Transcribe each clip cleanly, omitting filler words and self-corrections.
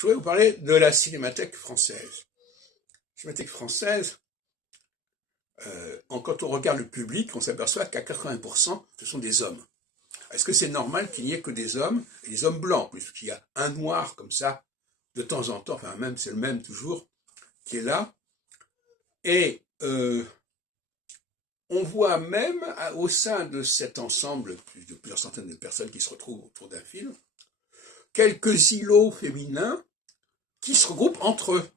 Je voudrais vous parler de la Cinémathèque française. La Cinémathèque française, quand on regarde le public, on s'aperçoit qu'à 80%, ce sont des hommes. Est-ce que c'est normal qu'il n'y ait que des hommes, et des hommes blancs, puisqu'il y a un noir comme ça, de temps en temps, enfin même c'est le même toujours, qui est là. Et on voit même au sein de cet ensemble de plusieurs centaines de personnes qui se retrouvent autour d'un film, quelques îlots féminins qui se regroupent entre eux.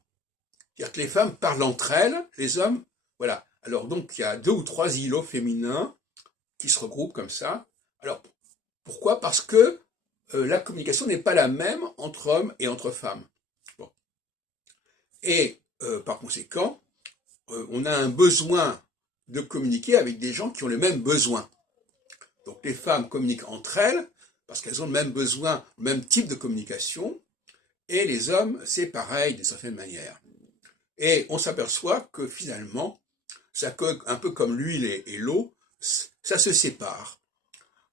C'est-à-dire que les femmes parlent entre elles, les hommes, voilà. Alors donc il y a 2 ou 3 îlots féminins qui se regroupent comme ça. Alors pourquoi? Parce que la communication n'est pas la même entre hommes et entre femmes. Bon. Et par conséquent, on a un besoin de communiquer avec des gens qui ont les mêmes besoins. Donc les femmes communiquent entre elles parce qu'elles ont le même besoin, le même type de communication, et les hommes, c'est pareil d'une certaine manière. Et on s'aperçoit que finalement, ça, un peu comme l'huile et l'eau, ça se sépare.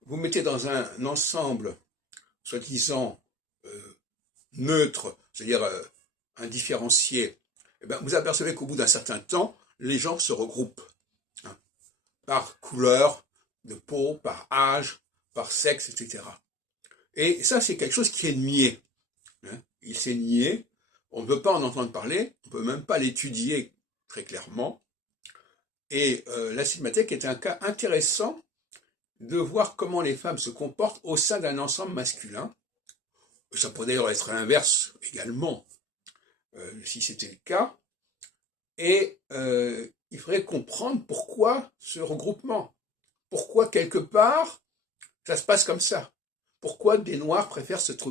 Vous mettez dans un ensemble, soi-disant neutre, c'est-à-dire indifférencié, et bien, vous apercevez qu'au bout d'un certain temps, les gens se regroupent hein, par couleur de peau, par âge, par sexe, etc. Et ça, c'est quelque chose qui est nié. Hein. Il s'est nié, on ne peut pas en entendre parler, on ne peut même pas l'étudier très clairement. Et la Cinémathèque est un cas intéressant de voir comment les femmes se comportent au sein d'un ensemble masculin. Ça pourrait d'ailleurs être l'inverse également, si c'était le cas. Et il faudrait comprendre pourquoi ce regroupement. Pourquoi quelque part, ça se passe comme ça. Pourquoi des Noirs préfèrent se trouver